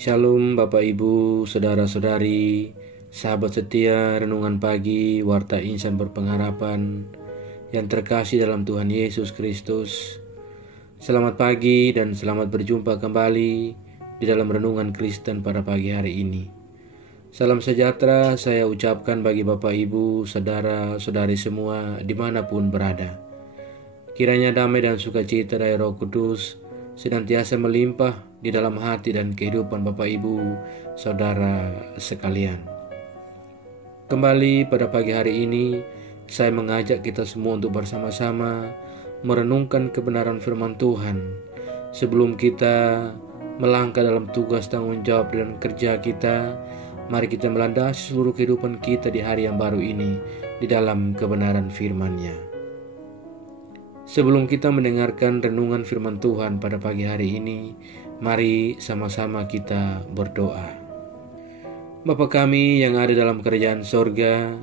Shalom Bapak Ibu, Saudara-saudari, sahabat setia Renungan Pagi, Warta Insan Berpengharapan yang terkasih dalam Tuhan Yesus Kristus. Selamat pagi dan selamat berjumpa kembali di dalam Renungan Kristen pada pagi hari ini. Salam sejahtera saya ucapkan bagi Bapak Ibu, Saudara-saudari semua dimanapun berada. Kiranya damai dan sukacita dari Roh Kudus senantiasa melimpah di dalam hati dan kehidupan Bapak Ibu, Saudara sekalian. Kembali pada pagi hari ini, saya mengajak kita semua untuk bersama-sama merenungkan kebenaran firman Tuhan. Sebelum kita melangkah dalam tugas tanggung jawab dan kerja kita, mari kita melandasi seluruh kehidupan kita di hari yang baru ini di dalam kebenaran firman-Nya. Sebelum kita mendengarkan renungan firman Tuhan pada pagi hari ini, mari sama-sama kita berdoa. Bapa kami yang ada dalam kerajaan sorga,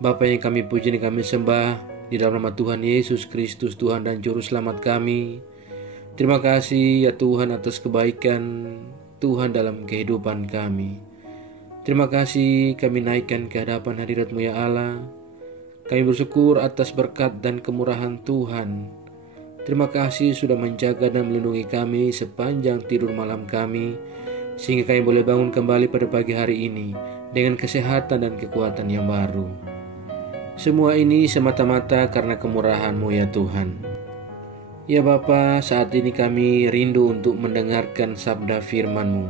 Bapa yang kami puji dan kami sembah di dalam nama Tuhan Yesus Kristus, Tuhan dan Juru Selamat kami. Terima kasih ya Tuhan atas kebaikan Tuhan dalam kehidupan kami. Terima kasih kami naikkan ke hadapan hadirat-Mu ya Allah. Kami bersyukur atas berkat dan kemurahan Tuhan. Terima kasih sudah menjaga dan melindungi kami sepanjang tidur malam kami, sehingga kami boleh bangun kembali pada pagi hari ini dengan kesehatan dan kekuatan yang baru. Semua ini semata-mata karena kemurahan-Mu ya Tuhan. Ya Bapa, saat ini kami rindu untuk mendengarkan sabda firman-Mu.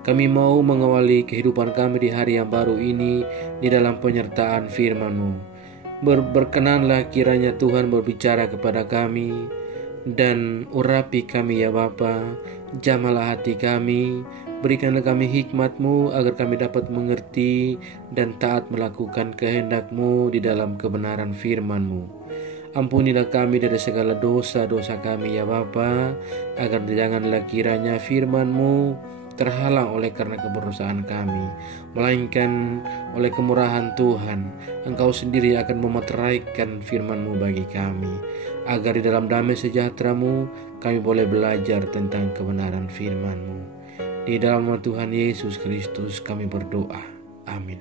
Kami mau mengawali kehidupan kami di hari yang baru ini di dalam penyertaan firman-Mu. Berkenanlah kiranya Tuhan berbicara kepada kami dan urapi kami ya Bapa. Jamalah hati kami, berikanlah kami hikmat-Mu agar kami dapat mengerti dan taat melakukan kehendak-Mu di dalam kebenaran firman-Mu. Ampunilah kami dari segala dosa-dosa kami ya Bapa, agar janganlah kiranya firman-Mu terhalang oleh karena keberdosaan kami, melainkan oleh kemurahan Tuhan. Engkau sendiri akan memeteraikan firman-Mu bagi kami, agar di dalam damai sejahtera-Mu kami boleh belajar tentang kebenaran firman-Mu. Di dalam nama Tuhan Yesus Kristus kami berdoa. Amin.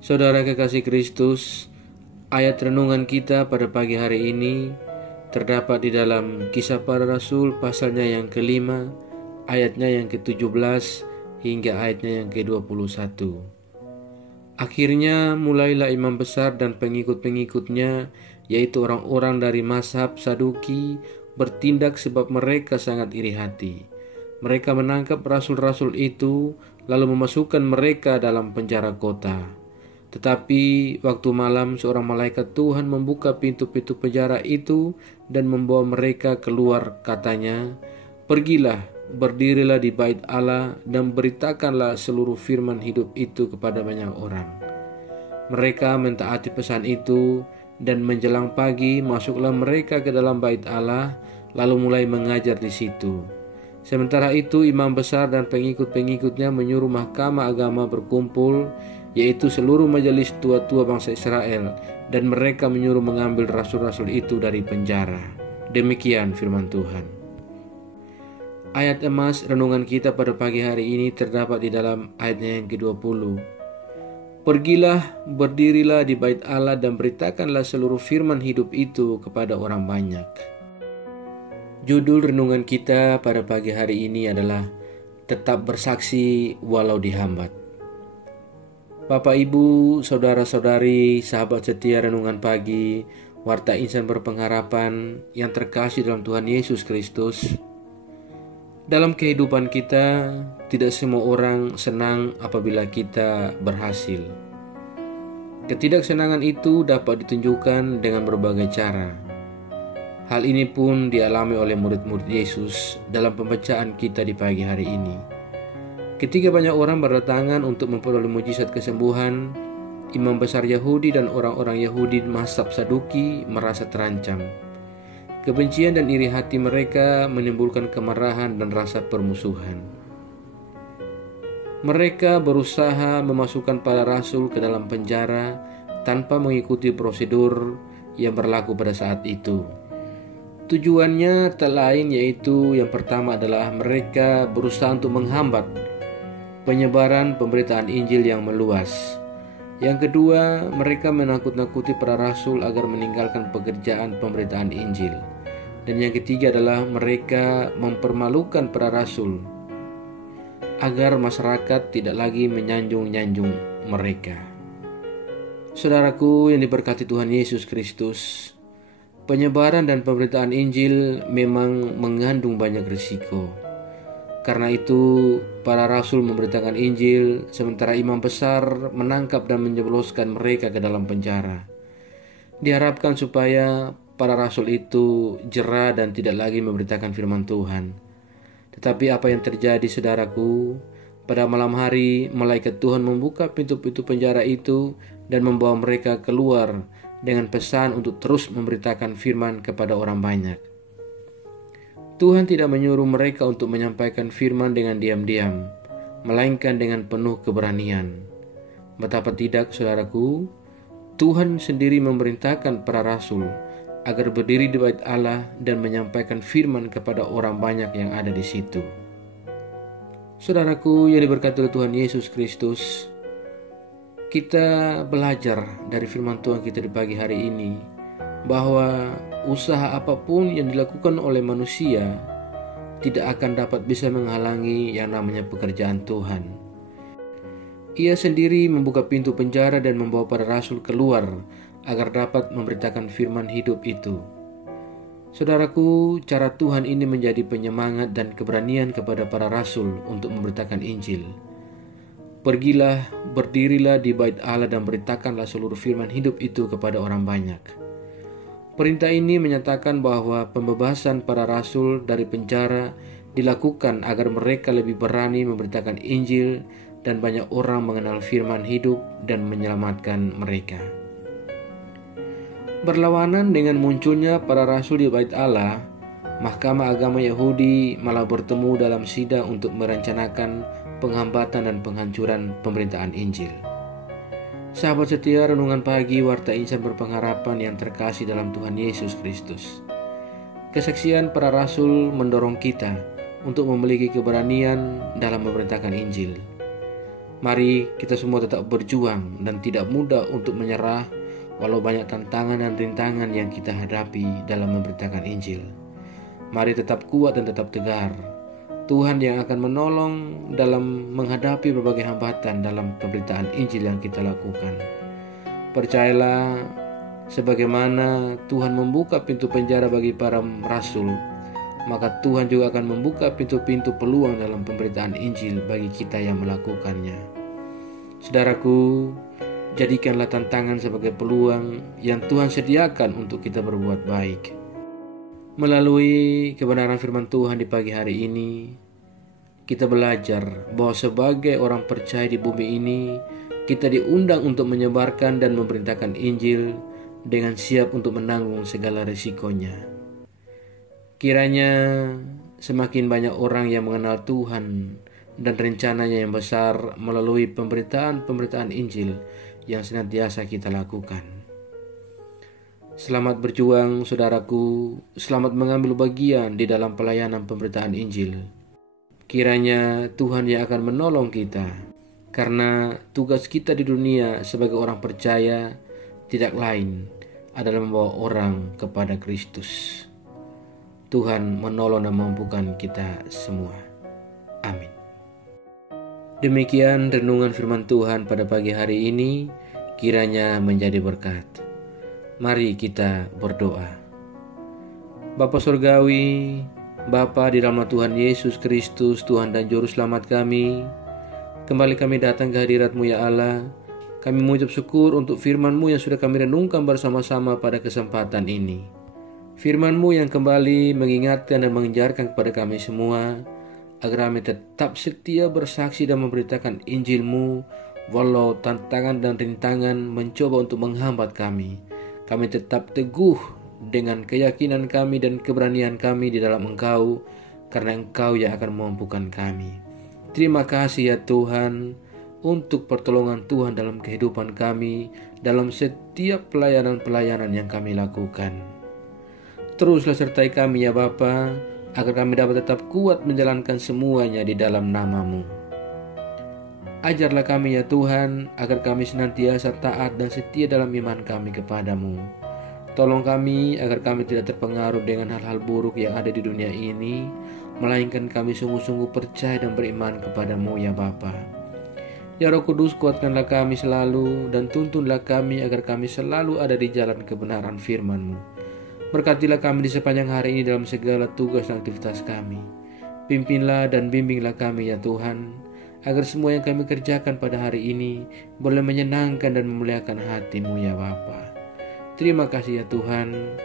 Saudara kekasih Kristus, ayat renungan kita pada pagi hari ini terdapat di dalam Kisah Para Rasul pasalnya yang kelima, ayatnya yang ke-17 hingga ayatnya yang ke-21. Akhirnya mulailah imam besar dan pengikut-pengikutnya, yaitu orang-orang dari mazhab Saduki, bertindak sebab mereka sangat iri hati. Mereka menangkap rasul-rasul itu, lalu memasukkan mereka dalam penjara kota. Tetapi waktu malam seorang malaikat Tuhan membuka pintu-pintu penjara itu dan membawa mereka keluar, katanya, "Pergilah, berdirilah di bait Allah dan beritakanlah seluruh firman hidup itu kepada banyak orang." Mereka mentaati pesan itu, dan menjelang pagi masuklah mereka ke dalam bait Allah, lalu mulai mengajar di situ. Sementara itu imam besar dan pengikut-pengikutnya menyuruh mahkamah agama berkumpul, yaitu seluruh majelis tua-tua bangsa Israel, dan mereka menyuruh mengambil rasul-rasul itu dari penjara. Demikian firman Tuhan. Ayat emas renungan kita pada pagi hari ini terdapat di dalam ayatnya yang ke-20. Pergilah, berdirilah di bait Allah dan beritakanlah seluruh firman hidup itu kepada orang banyak. Judul renungan kita pada pagi hari ini adalah Tetap Bersaksi Walau Dihambat. Bapak Ibu, Saudara-saudari, sahabat setia Renungan Pagi, Warta Insan Berpengharapan yang terkasih dalam Tuhan Yesus Kristus. Dalam kehidupan kita, tidak semua orang senang apabila kita berhasil. Ketidaksenangan itu dapat ditunjukkan dengan berbagai cara. Hal ini pun dialami oleh murid-murid Yesus dalam pembacaan kita di pagi hari ini. Ketika banyak orang berdatangan untuk memperoleh mujizat kesembuhan, imam besar Yahudi dan orang-orang Yahudi mazhab Saduki merasa terancam. Kebencian dan iri hati mereka menimbulkan kemarahan dan rasa permusuhan. Mereka berusaha memasukkan para rasul ke dalam penjara tanpa mengikuti prosedur yang berlaku pada saat itu. Tujuannya tak lain yaitu yang pertama adalah mereka berusaha untuk menghambat penyebaran pemberitaan Injil yang meluas. Yang kedua, mereka menakut-nakuti para rasul agar meninggalkan pekerjaan pemberitaan Injil. Dan yang ketiga adalah mereka mempermalukan para rasul agar masyarakat tidak lagi menyanjung-nyanjung mereka. Saudaraku yang diberkati Tuhan Yesus Kristus, penyebaran dan pemberitaan Injil memang mengandung banyak risiko. Karena itu, para rasul memberitakan Injil, sementara imam besar menangkap dan menjebloskan mereka ke dalam penjara. Diharapkan supaya para rasul itu jera dan tidak lagi memberitakan firman Tuhan. Tetapi apa yang terjadi, saudaraku? Pada malam hari, malaikat Tuhan membuka pintu-pintu penjara itu dan membawa mereka keluar dengan pesan untuk terus memberitakan firman kepada orang banyak. Tuhan tidak menyuruh mereka untuk menyampaikan firman dengan diam-diam, melainkan dengan penuh keberanian. Betapa tidak, saudaraku, Tuhan sendiri memerintahkan para rasul agar berdiri di bait Allah dan menyampaikan firman kepada orang banyak yang ada di situ. Saudaraku yang diberkati oleh Tuhan Yesus Kristus, kita belajar dari firman Tuhan kita di pagi hari ini bahwa usaha apapun yang dilakukan oleh manusia tidak akan dapat bisa menghalangi yang namanya pekerjaan Tuhan. Ia sendiri membuka pintu penjara dan membawa para rasul keluar agar dapat memberitakan firman hidup itu. Saudaraku, cara Tuhan ini menjadi penyemangat dan keberanian kepada para rasul untuk memberitakan Injil. Pergilah, berdirilah di bait Allah dan beritakanlah seluruh firman hidup itu kepada orang banyak. Perintah ini menyatakan bahwa pembebasan para rasul dari penjara dilakukan agar mereka lebih berani memberitakan Injil dan banyak orang mengenal firman hidup dan menyelamatkan mereka. Berlawanan dengan munculnya para rasul di bait Allah, Mahkamah Agama Yahudi malah bertemu dalam sidang untuk merencanakan penghambatan dan penghancuran pemberitaan Injil. Sahabat setia, renungan pagi Warta Insan Berpengharapan yang terkasih dalam Tuhan Yesus Kristus. Kesaksian para rasul mendorong kita untuk memiliki keberanian dalam memberitakan Injil. Mari kita semua tetap berjuang dan tidak mudah untuk menyerah walau banyak tantangan dan rintangan yang kita hadapi dalam memberitakan Injil. Mari tetap kuat dan tetap tegar. Tuhan yang akan menolong dalam menghadapi berbagai hambatan dalam pemberitaan Injil yang kita lakukan. Percayalah, sebagaimana Tuhan membuka pintu penjara bagi para rasul, maka Tuhan juga akan membuka pintu-pintu peluang dalam pemberitaan Injil bagi kita yang melakukannya. Saudaraku, jadikanlah tantangan sebagai peluang yang Tuhan sediakan untuk kita berbuat baik. Melalui kebenaran firman Tuhan di pagi hari ini, kita belajar bahwa sebagai orang percaya di bumi ini, kita diundang untuk menyebarkan dan memberitakan Injil dengan siap untuk menanggung segala risikonya. Kiranya semakin banyak orang yang mengenal Tuhan dan rencananya yang besar melalui pemberitaan Injil yang senantiasa kita lakukan. Selamat berjuang, saudaraku. Selamat mengambil bagian di dalam pelayanan pemberitaan Injil. Kiranya Tuhan yang akan menolong kita, karena tugas kita di dunia sebagai orang percaya tidak lain adalah membawa orang kepada Kristus. Tuhan menolong dan memampukan kita semua. Amin. Demikian renungan firman Tuhan pada pagi hari ini, kiranya menjadi berkat. Mari kita berdoa. Bapa Surgawi, Bapa di dalam Tuhan Yesus Kristus, Tuhan dan Juru Selamat kami, kembali kami datang ke hadirat-Mu ya Allah. Kami mengucap syukur untuk firman-Mu yang sudah kami renungkan bersama-sama pada kesempatan ini. Firman-Mu yang kembali mengingatkan dan mengajarkan kepada kami semua, agar kami tetap setia bersaksi dan memberitakan Injil-Mu, walau tantangan dan rintangan mencoba untuk menghambat kami. Kami tetap teguh dengan keyakinan kami dan keberanian kami di dalam Engkau, karena Engkau yang akan memampukan kami. Terima kasih ya Tuhan untuk pertolongan Tuhan dalam kehidupan kami, dalam setiap pelayanan-pelayanan yang kami lakukan. Teruslah sertai kami ya Bapa, agar kami dapat tetap kuat menjalankan semuanya di dalam nama-Mu. Ajarlah kami ya Tuhan, agar kami senantiasa taat dan setia dalam iman kami kepadamu. Tolong kami agar kami tidak terpengaruh dengan hal-hal buruk yang ada di dunia ini, melainkan kami sungguh-sungguh percaya dan beriman kepadamu ya Bapa. Ya Roh Kudus, kuatkanlah kami selalu dan tuntunlah kami agar kami selalu ada di jalan kebenaran firman-Mu. Berkatilah kami di sepanjang hari ini dalam segala tugas dan aktivitas kami. Pimpinlah dan bimbinglah kami ya Tuhan, agar semua yang kami kerjakan pada hari ini boleh menyenangkan dan memuliakan hati-Mu ya Bapa. Terima kasih ya Tuhan.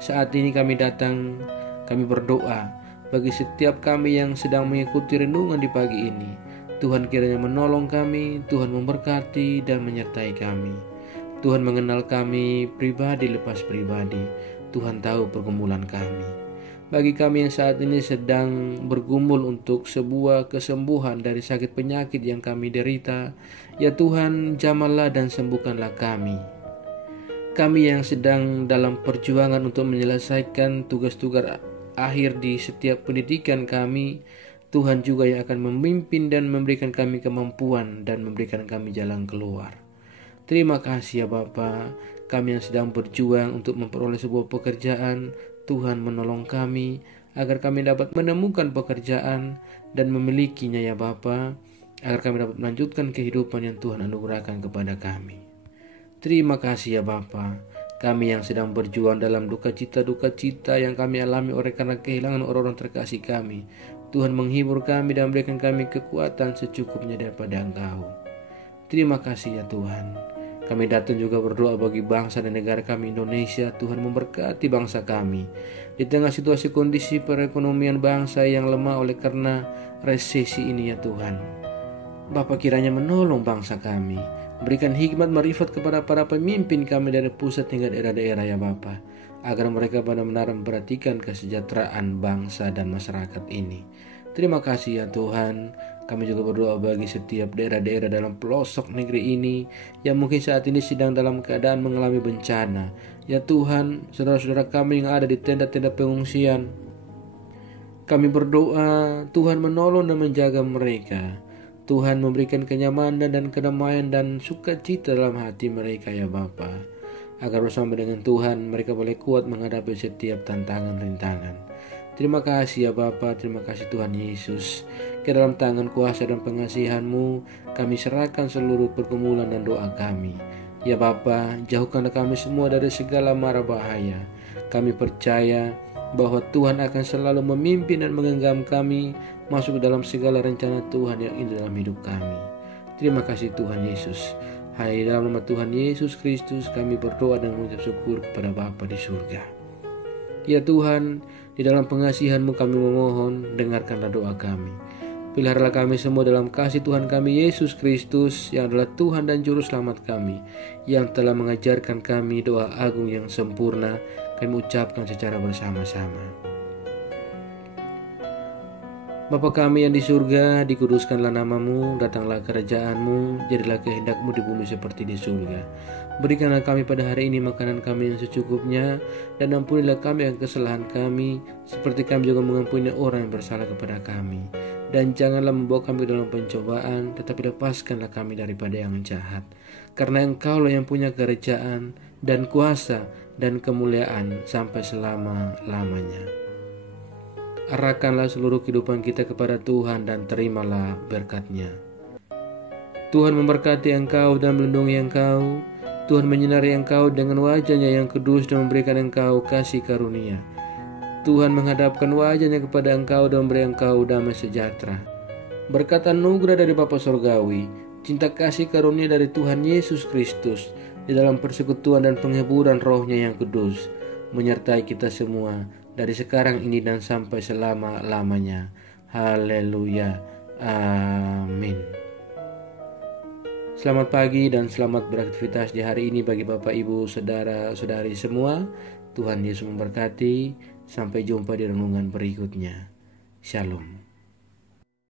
Saat ini kami datang, kami berdoa bagi setiap kami yang sedang mengikuti renungan di pagi ini. Tuhan kiranya menolong kami, Tuhan memberkati dan menyertai kami. Tuhan mengenal kami pribadi lepas pribadi. Tuhan tahu pergumulan kami. Bagi kami yang saat ini sedang bergumul untuk sebuah kesembuhan dari sakit penyakit yang kami derita, ya Tuhan, jamahlah dan sembuhkanlah kami. Kami yang sedang dalam perjuangan untuk menyelesaikan tugas-tugas akhir di setiap pendidikan kami, Tuhan juga yang akan memimpin dan memberikan kami kemampuan dan memberikan kami jalan keluar. Terima kasih ya Bapa, kami yang sedang berjuang untuk memperoleh sebuah pekerjaan, Tuhan menolong kami agar kami dapat menemukan pekerjaan dan memilikinya ya Bapa, agar kami dapat melanjutkan kehidupan yang Tuhan anugerahkan kepada kami. Terima kasih ya Bapa, kami yang sedang berjuang dalam duka cita yang kami alami oleh karena kehilangan orang-orang terkasih kami. Tuhan menghibur kami dan memberikan kami kekuatan secukupnya daripada Engkau. Terima kasih ya Tuhan. Kami datang juga berdoa bagi bangsa dan negara kami Indonesia. Tuhan memberkati bangsa kami. Di tengah situasi kondisi perekonomian bangsa yang lemah oleh karena resesi ini ya Tuhan, Bapa kiranya menolong bangsa kami. Berikan hikmat marifat kepada para pemimpin kami dari pusat hingga daerah-daerah ya Bapa, agar mereka benar-benar memperhatikan kesejahteraan bangsa dan masyarakat ini. Terima kasih ya Tuhan. Kami juga berdoa bagi setiap daerah-daerah dalam pelosok negeri ini yang mungkin saat ini sedang dalam keadaan mengalami bencana. Ya Tuhan, saudara-saudara kami yang ada di tenda-tenda pengungsian, kami berdoa Tuhan menolong dan menjaga mereka. Tuhan memberikan kenyamanan dan kedamaian dan sukacita dalam hati mereka ya Bapa, agar bersama dengan Tuhan mereka boleh kuat menghadapi setiap tantangan-rintangan. Terima kasih ya Bapa, terima kasih Tuhan Yesus. Ke dalam tangan kuasa dan pengasihan-Mu kami serahkan seluruh pergumulan dan doa kami. Ya Bapa, jauhkanlah kami semua dari segala mara bahaya. Kami percaya bahwa Tuhan akan selalu memimpin dan menggenggam kami masuk ke dalam segala rencana Tuhan yang indah dalam hidup kami. Terima kasih Tuhan Yesus. Hanya dalam nama Tuhan Yesus Kristus kami berdoa dan mengucap syukur kepada Bapa di surga. Ya Tuhan, di dalam pengasihan-Mu kami memohon, dengarkanlah doa kami. Peliharalah kami semua dalam kasih Tuhan kami Yesus Kristus yang adalah Tuhan dan Juru Selamat kami, yang telah mengajarkan kami doa agung yang sempurna. Kami ucapkan secara bersama-sama. Bapa kami yang di surga, dikuduskanlah nama-Mu, datanglah kerajaan-Mu, jadilah kehendak-Mu di bumi seperti di surga. Berikanlah kami pada hari ini makanan kami yang secukupnya, dan ampunilah kami akan kesalahan kami, seperti kami juga mengampuni orang yang bersalah kepada kami. Dan janganlah membawa kami ke dalam pencobaan, tetapi lepaskanlah kami daripada yang jahat. Karena Engkau-Lah yang punya kerajaan dan kuasa dan kemuliaan sampai selama-lamanya. Arahkanlah seluruh kehidupan kita kepada Tuhan dan terimalah berkat-Nya. Tuhan memberkati engkau dan melindungi engkau. Tuhan menyinari engkau dengan wajah-Nya yang kudus dan memberikan engkau kasih karunia. Tuhan menghadapkan wajah-Nya kepada engkau dan memberi engkau damai sejahtera. Berkat anugerah dari Bapa Surgawi, cinta kasih karunia dari Tuhan Yesus Kristus, di dalam persekutuan dan penghiburan Roh-Nya yang kudus, menyertai kita semua, dari sekarang ini dan sampai selama-lamanya. Haleluya. Amin. Selamat pagi dan selamat beraktivitas di hari ini bagi Bapak, Ibu, Saudara-saudari semua. Tuhan Yesus memberkati. Sampai jumpa di renungan berikutnya. Shalom.